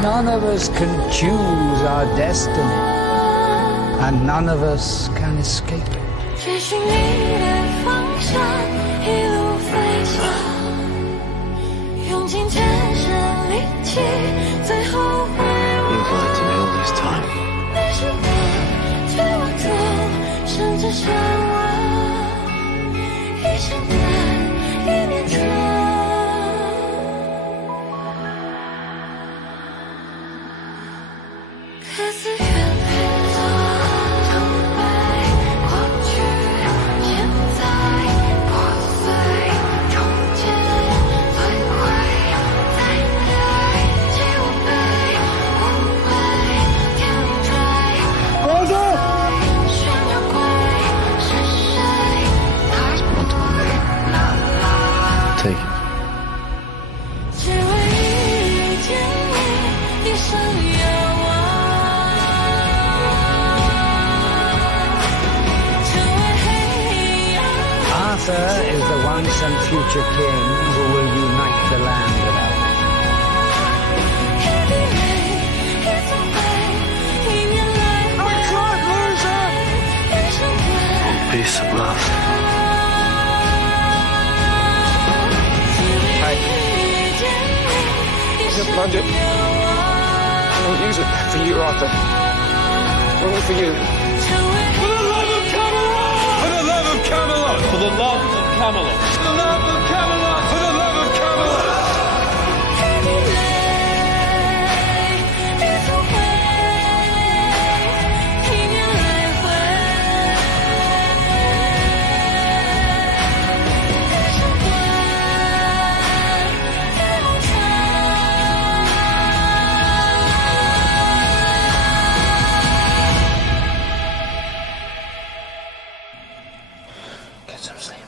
None of us can choose our destiny, and none of us can escape it. 追寻你的方向，一路飞翔，用尽全身力气，最后会 You've lied to me all this time. 你是我绝望中，甚至向往，一生在一念中。看似远走成败，过去、现在破碎、重建、摧毁，再来，既无悲无悔，天无追，高手，悬崖归，是谁？他 Take it. 只为遇见你，一生遥望。Arthur is the once and future king who will unite the land without Peace of love. Hey. Just lunge it. I won't use it for you, Arthur. Only for you. For the love of Camelot! For the love of Camelot! For the love of Camelot! For the love of Camelot! For the love of Camelot! Get some sleep.